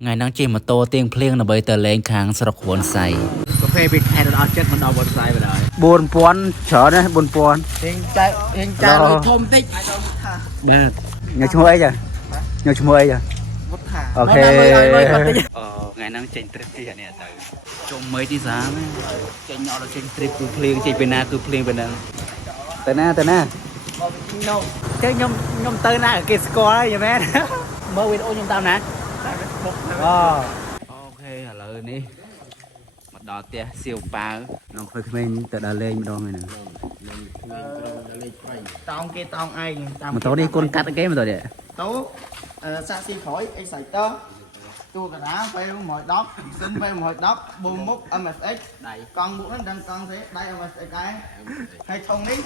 ngày nắng chỉ mà tô tiếng phèn là bởi tờ lên kháng sọc cuốn say có phê bị thay đổi chấtมันเอาบนไซไปเลยบุญป้อนเฉยนะบุญป้อนเฮงใจเลยทมติ๊ก nhớ chung ấy chưa nhớ chung ấy chưa มุดขา ok ngày nắng chỉnh trip thì này tới chung mấy tí giá chỉnh nhỏ là chỉnh trip cứ phèn chỉnh bên na cứ phèn bênนั้นtới na cái nhom tới na cái score đấy vậy mẹ mơ video nhom tao nè ok làនេះមកដល់ផ្ទះសៀវប៉ាវน้องเคยក្មេងទៅដល់លេងម្ដងហើយហ្នឹងตองគេតองឯងតាម ម៉ូតូនេះកូនកាត់គេម៉ូតូនេះ តោសាក់ស៊ីក្រោយ Exciter ជួកណ្ដាលពេល110សិនពេល110ប៊ូមុខ MSX ដៃកង់មុខហ្នឹងដឹងកង់ទេដៃ MSX ដែរហើយធុងនេះ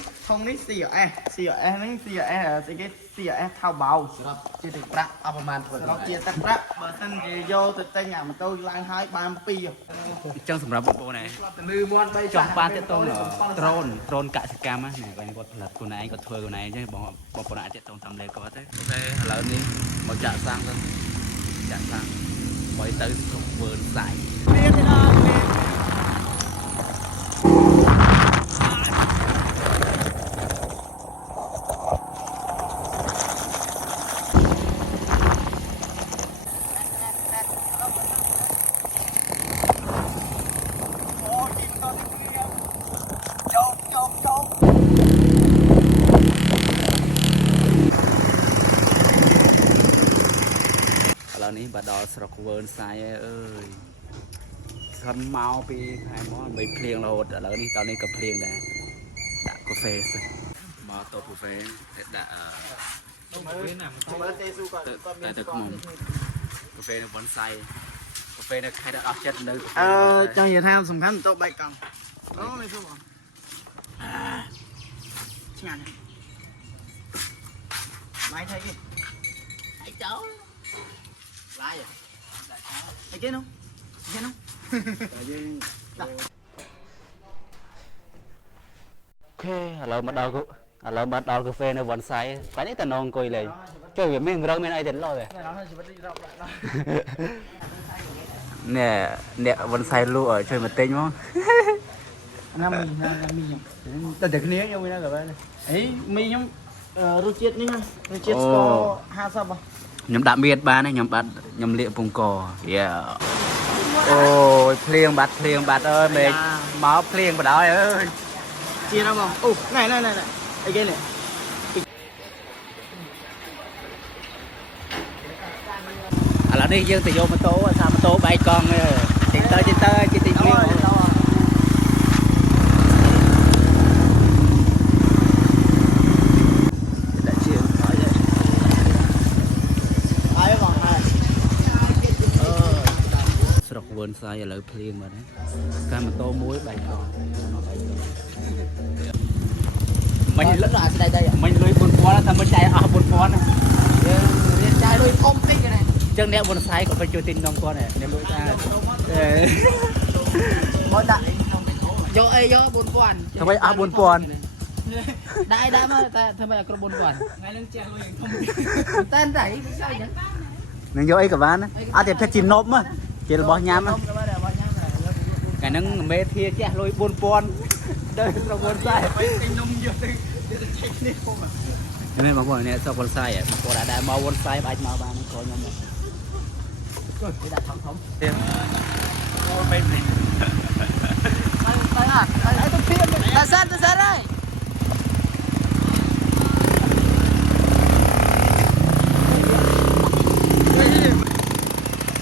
CRS ហ្នឹង CRS ស្អីគេ CRS ថៅបោស្រាប់ជាទឹកប្រាក់អស់ប្រហែលស្រាប់ជាទឹកប្រាក់បើសិនជាយកទៅទិញអាម៉ូតូឡើងហើយបាន2អញ្ចឹងសម្រាប់បងប្អូនnày លឺមាត់បី ចង់បានទៅតងដ្រូនកសិកម្មណាគាត់គាត់ផលិតខ្លួនឯងគាត់ធ្វើខ្លួនឯងអញ្ចឹងបងប្អូនអាចទៅតងតាមលេគាត់ទៅអូខេឥឡូវនេះមកចាក់សាំងទៅចាក់សាំងបើទៅគ្រប់វើនស្ដាយឥឡូវនេះបាដល់ស្រុកវើនសាយអើយស្រិនមកពីខែមកមិនភ្លៀងរហូតឥឡូវនេះតនេះក៏ភ្លៀងដែរដាក់កាហ្វេមកតូបកាហ្វេដាក់មើលទេស៊ូគាត់ទៅក្នុងកាហ្វេនៅវ៉ាន់សៃកាហ្វេនៅខេត្តអស់ចិត្តនៅចង់និយាយថាសំខាន់តោបែកកង់អូនេះស៊ូបងឆ្ងាញ់បាយថៃគេអីចោលឡាយអីគេនោះតែយើងអូខេឥឡូវមកដល់កាហ្វេនៅវ៉ាន់សៃបែរនេះតែនងអង្គុយលេងចូលវាមានរឹងមានអីទៅឡោះអ្នកវ៉ាន់សៃលក់ជួយមកទិញមកណាមីតែគ្នាយកវិញណាកាហ្វេនេះអីមីខ្ញុំរសជាតិនេះរសជាតិស្ករ50ខ្ញុំដាក់មៀតបានទេខ្ញុំលាកពងកយ៉ាអូយភ្លៀងបាត់អើយមេឃមកភ្លៀងបដ ாய் អើយ chia đâu không? Ồ, này, cái kia này. ឥឡូវនេះយើងទៅយកម៉ូតូសាម៉ូតូបែកកង់ចេញទៅគេទីភ្លៀងដាក់ជាហើយបងហើយស្រុកវឿនសាយឥឡូវភ្លៀងមកណាកាម៉ូតូមួយបែកកង់មិញលុយអាស្ដីមិញលុយ 4000 ថាមិនចាយអស់ 4000 ណា រៀនចាយលុយធំតិចហ្នឹង អញ្ចឹងអ្នកវ៉ាន់សៃក៏ទៅជួយទិញនំគាត់ដែរអ្នកលុយថាមកដាក់យកអីយក 4000 ធ្វើអស់ 4000 ដាក់មកតែធ្វើឲ្យគ្រប់ 4000 ថ្ងៃនឹងជះលុយធំតែតែមិនស្អីហ្នឹង នឹងយកអីក៏បានអត់តែផិតជានប់ជារបស់ញ៉ាំថ្ងៃហ្នឹងមេធាជះលុយ 4000 ដល់ស្រុកវ៉ាន់សៃ ទិញនំយកទៅឆេកនេះពុំ នេះបងប្អូននេះស្រុកវ៉ាន់សៃបងប្អូនអាចមកវ៉ាន់សៃអាចមកបានក៏ខ្ញុំមកគេដាក់ធំអូមិនទៅទៅភៀបទៅសិនហើយ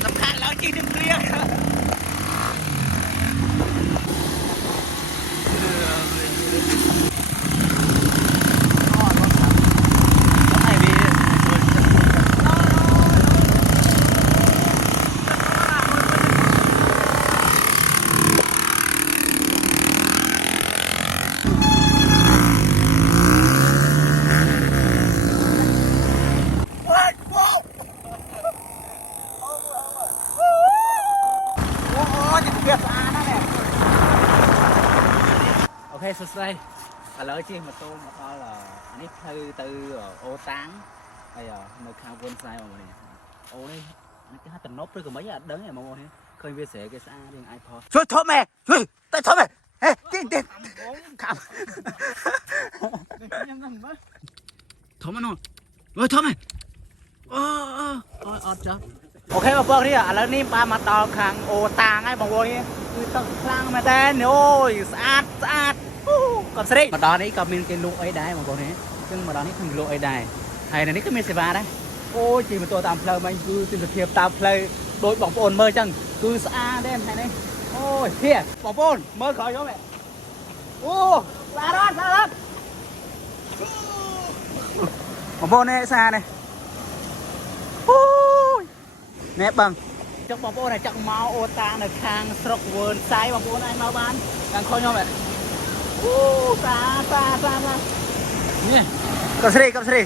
លំខានឡើងជីនឹងព្រៀង ok សួស្តីឥឡូវជិះម៉ូតូមកដល់នេះផ្លូវទៅអូតាំងហើយនៅខាងវ៉ាន់សៃបងប្អូនអូនេះ cái hát tận nốt rồi của mấy à đấng này mà ngồi khơi về sẻ cái xa đi ai phò Thôi thôi mẹ, thôi, thôi mẹ. Ê, tiền tiền. Khám. thôi mà nó thôi mày ọt chưa ok mà bơ đi àแล้วนี่ปลามาตอขังโอตางไอ้บางวันนี่คือต้องคลั่งมาแต่เนี่ยโอ้ยสะอาดกับสิมาตอนนี้ก็มีกินลูกไอ้ได้บางวันนี้ซึ่งมาตอนนี้คือลูกไอ้ได้ไอ้ในนี้ก็มีเสวาได้โอ้ยจีมันตัวตามเพลย์มันคือสิ่งเทียบตามเพลย์โดยบอกโอนเมื่อจังคือสะอาดเด่นไอ้นี่โอ้ยเพี้ยบอกโอนเมื่อขอย้อนแม่โอ้ลาดบอกโอนเนี่ยซาเนี่ยแม่บังจักบอกโอ้ไหนจักเมาโอตาในคางสรกเวิร์นไซบอกโอ้ไหนมาบ้านยังคอยยอมแบบซาเนี่ยกับสิ